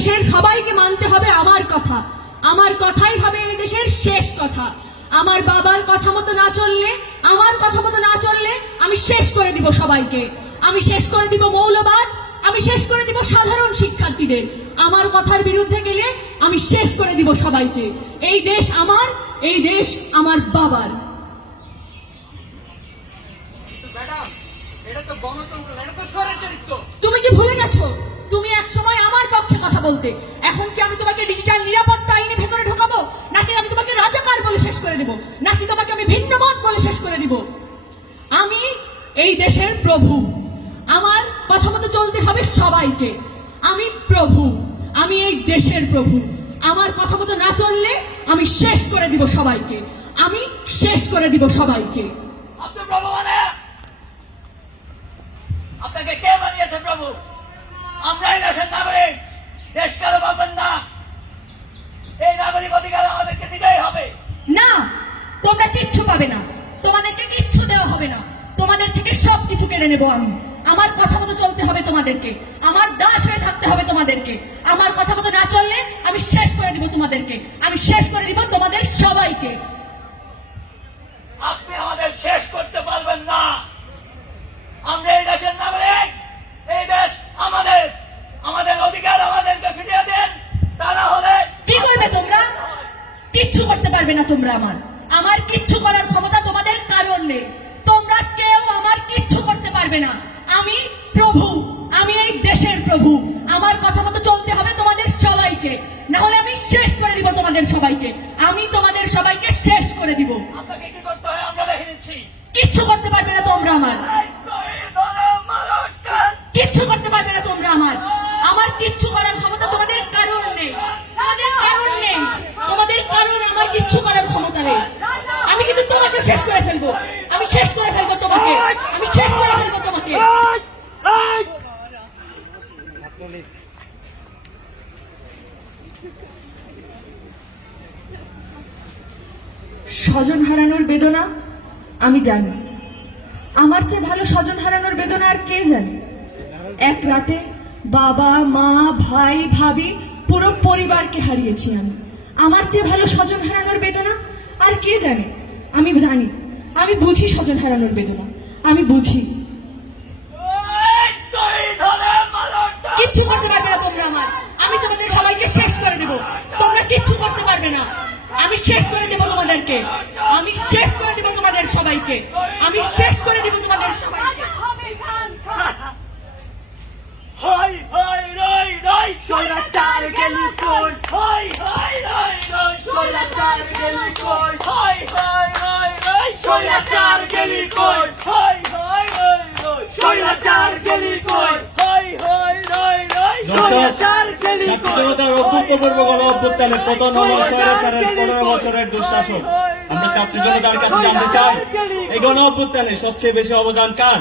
দেশের সবাইকে মানতে হবে আমার কথা। আমার কথাই হবে এই দেশের শেষ কথা। আমার বাবার কথা মতো না চললে আমার কথা মতো না চললে আমি শেষ করে দিব সবাইকে। আমি শেষ করে দিব মৌলবাদ আমি শেষ করে দিব সাধারণ শিক্ষার্থীদের। আমার কথার বিরুদ্ধে গেলে আমি শেষ করে দিব সবাইকে। এই দেশ আমার এই দেশ আমার বাবার। তুমি কি ভুলে গেছো? তুমি এক সময় বলতে। এখন কি আমি তোমাকে ডিজিটাল নিরাপত্তা আইনে ভেতরে ঢোকাবো? নাকি আমি তোমাকে রাজাকার বলে শেষ করে দেব? নাকি তোমাকে আমি ভিন্ন মত বলে শেষ করে দিব? আমি এই দেশের প্রভু। আমার কথা মতো চলতে হবে সবাইকে। আমি প্রভু। আমি এই দেশের প্রভু। আমার কথা মতো না চললে আমি শেষ করে দিব সবাইকে। আমি শেষ করে দিব সবাইকে। আপনি প্রভু মানে? আপনাকে কে বানিয়েছে প্রভু? আমরাই দেশের নাগরিক। দেশ কারও পাবেন হবে। না, তোমরা কিচ্ছু পাবে না। তোমাদেরকে কিচ্ছু দেওয়া হবে না। তোমাদের থেকে সব কিছু কেড়ে নেব আমি। আমার কথা মতো চলতে হবে তোমাদেরকে। আমার দাস হয়ে থাকতে হবে তোমাদেরকে। আমার কথা মতো না চললে আমি শেষ করে দিব তোমাদেরকে। আমি শেষ করে দিব তোমাদের সবাইকে আপনি আমাদের শেষ করতে পারবেন না আমরা এই দেশের নাগরিক এই দেশ আমাদের আমাদের অধিকার আমাদেরকে ফিরিয়ে দেন তা না হলে কি করবে তোমরা কিচ্ছু করতে পারবে না তোমরা আমার। আমার কিচ্ছু করার ক্ষমতা তোমাদের কারণ নেই। তোমরা কেউ আমার কিচ্ছু করতে পারবে না। আমি প্রভু আমি এই দেশের প্রভু। আমার কথা মতো চলতে হবে তোমাদের সবাইকে। না হলে আমি শেষ করে দিব তোমাদের সবাইকে। আমি তোমাদের সবাইকে শেষ করে দিব। কিচ্ছু করতে পারবে না তোমরা আমার এই তৈরি ধরে মারুন কিচ্ছু করতে পারবে না তোমরা আমার আমার কিচ্ছু করার ক্ষমতা তোমাদের কারণ নেই তোমাদের কারণ নেই তোমাদের কারণ আমার কিচ্ছু করার ক্ষমতা নেই। আমি কিন্তু তোমাকে শেষ করে ফেলব। আমি শেষ করে ফেলব তোমাকে। আমি শেষ করে ফেলব তোমাকে। স্বজন হারানোর বেদনা আমি জানি। আমার চেয়ে ভালো স্বজন হারানোর বেদনা আর কে জানে? এক রাতে বাবা, মা, ভাই, ভাবি পুরো পরিবারকে হারিয়েছি আমি। আমার চেয়ে ভালো স্বজন হারানোর বেদনা, আর কে জানে? আমি জানি। আমি বুঝি স্বজন হারানোর বেদনা। আমি বুঝি। কিচ্ছু করতে পারবে না তোমরা আমার। আমি তোমাদের সবাইকে শেষ করে দেব। তোমরা কিচ্ছু করতে পারবে না। আমি শেষ করে দেব তোমাদেরকে। আমি শেষ করে দেব তোমাদের সবাইকে। আমি শেষ করে দেব তোমাদের সবাইকে। গেলি কই? হই হই রই রই স্বৈরাচার গেলি কই? হই হই রই রই স্বৈরাচার গেলি কই? জনতার অভ্যুত্তপূর্ব গণ অভ্যুত্থানে পতন হলো স্বৈরাচারের পনেরো বছরের দুঃশাসন। আমরা ছাত্র জনতার কাছে জানতে চাই এই গণ অভ্যুত্থানে সবচেয়ে বেশি অবদান কার?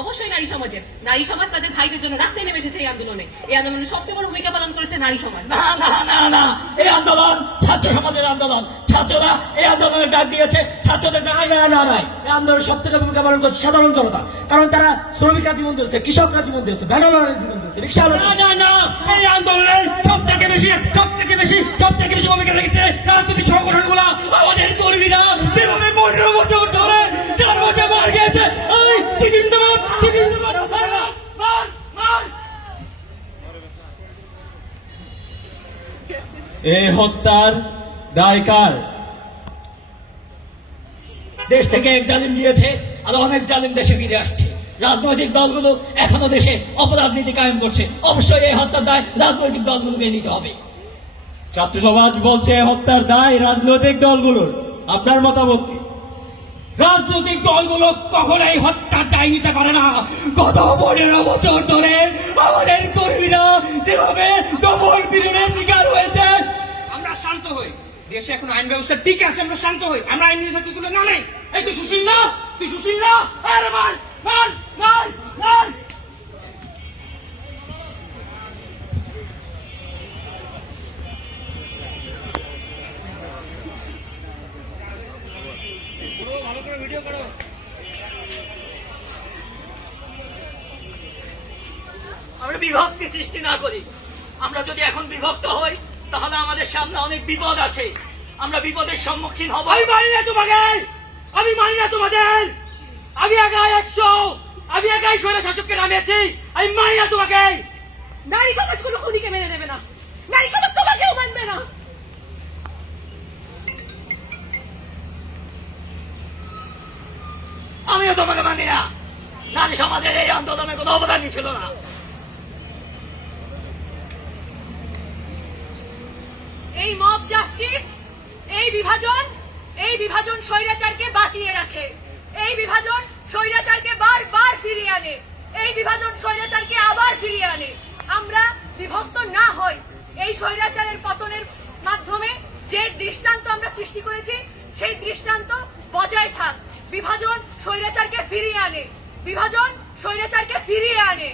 অবশ্যই নারী সমাজের। নারী সমাজ তাদের ভাইদের জন্য রাস্তায় নেমে এসেছে এই আন্দোলনে। এই আন্দোলনে সবচেয়ে বড় ভূমিকা পালন করেছে নারী সমাজ। না না না না। এই আন্দোলন ছাত্র সমাজের আন্দোলন। ছাত্ররা এই আন্দোলনের ডাক দিয়েছে। ছাত্রদের দাঁড়ায় না না নাই এই আন্দোলন সব থেকে ভূমিকা পালন করছে সাধারণ জনতা। কারণ তারা শ্রমিকরা জীবন দিয়েছে কৃষকরা জীবন দিয়েছে ব্যানার জীবন দিয়েছে রিক্সা না না না এই আন্দোলনের সব থেকে বেশি সব থেকে বেশি সব থেকে বেশি ভূমিকা রেখেছে রাজনৈতিক সংগঠনগুলো। আমাদের কর্মীরা যেভাবে পনেরো বছর ধরে চার বছর মার গিয়েছে মার। এই হত্যার দায় কার দেশ থেকে এক জালিম গিয়েছে আর অনেক জালিম দেশে ফিরে আসছে। রাজনৈতিক দলগুলো এখনও দেশে অপরাজনীতি কায়েম করছে। অবশ্যই এই হত্যার দায় রাজনৈতিক দলগুলোকে নিতে হবে। ছাত্র সমাজ বলছে হত্যার দায় রাজনৈতিক দলগুলোর। আপনার মতামত কি? রাজনৈতিক দলগুলো কখনোই হত্যার দায় নিতে পারে না। গত পনেরো বছর ধরে আমাদের কর্মীরা যেভাবে দমন শান্ত হই। দেশে এখন আইন ব্যবস্থা ঠিক আছে, আমরা শান্ত হই। আমরা আইন ব্যবস্থা তুলে না নেই। এই তুই সুশীল না? তুই সুশীল না? আরে মার মার মার মার। আমরা বিভক্তি সৃষ্টি না করি। আমরা যদি এখন বিভক্ত হই তাহলে আমাদের সামনে অনেক বিপদ আছে। আমরা বিপদের সম্মুখীন হব। আমি মানি না তোমাকে! আমি মানি না তোমাদের! আমি একাই একশো! আমি একাই স্বৈর শাসককে নামিয়েছি। আমি মানি না তোমাকে! নারী সমাজ কোনো খুনিকে মেনে নেবে না। নারী সমাজ তোমাকেও মানবে না। আমিও তোমাকে মানি না। নারী সমাজের এই আন্দোলনে কোনো অবদানই ছিল না। জাস্টিস এই বিভাজন এই বিভাজন স্বৈরাচারকে বাঁচিয়ে রাখে। এই বিভাজন স্বৈরাচারকে বারবার ফিরিয়ে আনে। এই বিভাজন স্বৈরাচারকে আবার ফিরিয়ে আনে। আমরা বিভক্ত না হই। এই স্বৈরাচারের পতনের মাধ্যমে যে দৃষ্টান্ত আমরা সৃষ্টি করেছি, সেই দৃষ্টান্ত বজায় থাক। বিভাজন স্বৈরাচারকে ফিরিয়ে আনে। বিভাজন স্বৈরাচারকে ফিরিয়ে আনে।